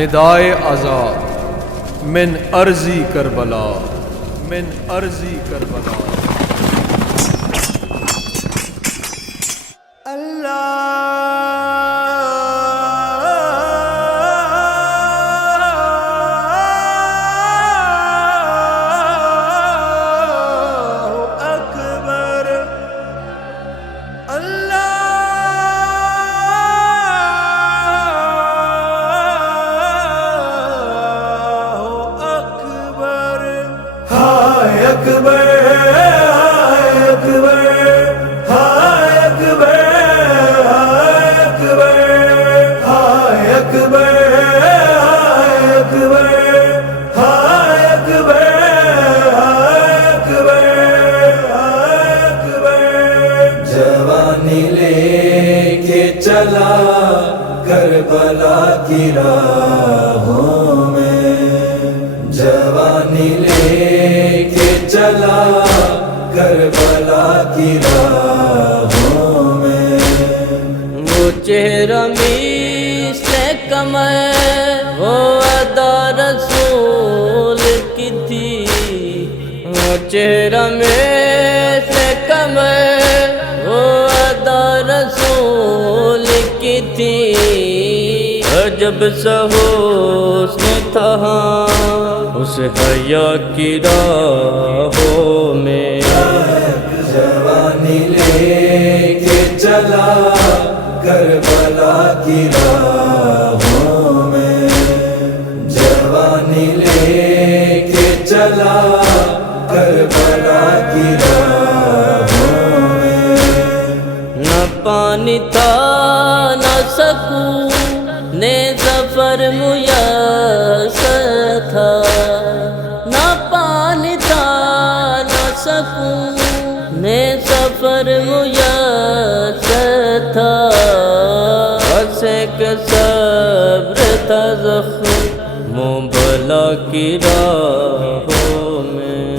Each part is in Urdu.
ندائے آزاد من ارضی کربلا، من ارضی کربلا۔ اکبر اکبر ہائے اکبر ہائے اکبر ہائے اکبر ہائے اکبر ہائے اکبر ہائے اکبر ہائے اکبر۔ جوانی لے کے چلا کربلا کی راہوں میں، جوانی لے کے چلا کربلا کی راہوں میں۔ وہ چہرہ مثل قمر، وہ ادا رسول کی تھی، وہ چہرہ مثل قمر، وہ ادا رسول کی تھی۔ عجب سا حسن تھا اس حیا کی راہوں میں۔ جوانی لے کے چلا کربلا کی راہوں میں، جوانی لے کے چلا کربلا کی راہوں میں۔ نہ پانی تھا نہ سکون نے سفر میسر تھا، نہ پانی تھا نہ سکون نے سفر میسر تھا۔ بس ایک صبر تھا زخم بلا کی راہوں میں۔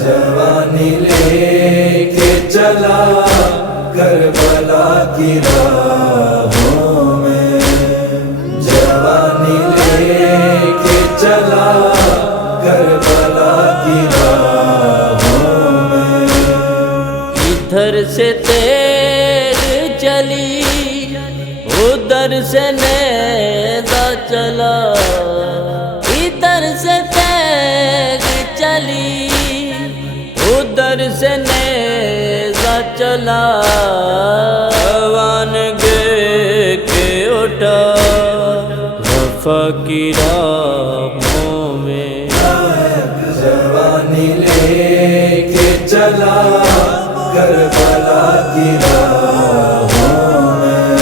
جوانی لے کے چلا کربلا کی راہوں میں، جوانی لے کے چلا کربلا کی راہوں میں۔ ادھر سے تیر چلی ادھر سے نیزہ چلا، ادھر سے تیر چلی ادھر سے نیزہ چلا۔ جوان گر کے اٹھا وفا کی راہوں میں۔ جوانی لے کے چلا کربلا کی راہوں میں،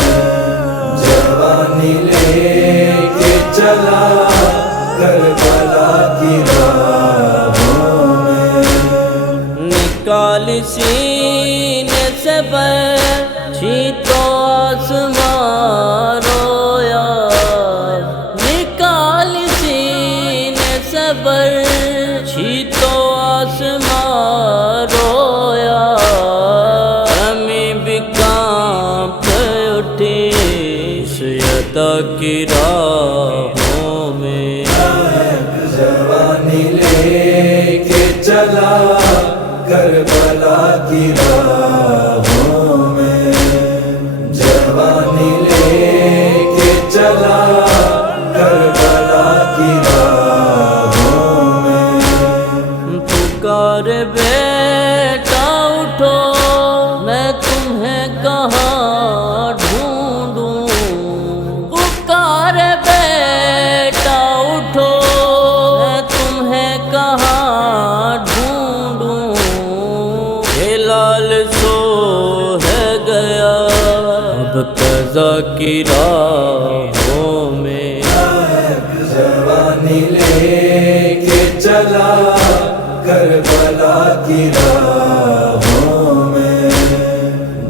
جوانی لے کے چلا کربلا کی راہوں میں۔ نکال سینے سے برچھی تو آسمان رویا، نکال سینے سے برچھی تو آسمان رویا۔ زمین بھی کانپ اٹھی اس ادا کی راہوں میں۔ جوانی لے کے چلا کربلا کی راہوں میں، جوانی لے کے چلا کربلا کی راہوں میں۔ پکار بیٹا اٹھو میں تمہیں کہاں ڈھونڈوں، پکار بیٹا اٹھو میں تمہیں کہاں ڈھونڈوں۔ ہلال سو ہے گیا اب قضا کی راہوں میں۔ جوانی لے کے چلا کربلا کی راہوں میں،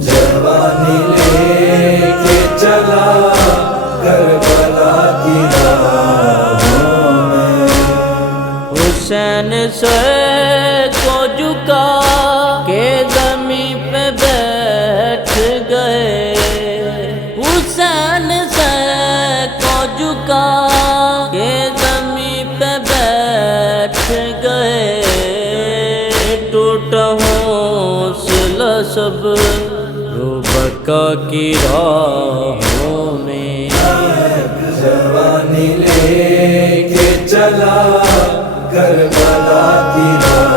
جوانی لے کے چلا کربلا کی راہوں میں۔ حسین سر کو جھکا کے زمین پہ بیٹھ گئے، حسین سر کو جھکا مکہ کی راہوں میں جوانی لے کے چلا کربلا کی راہ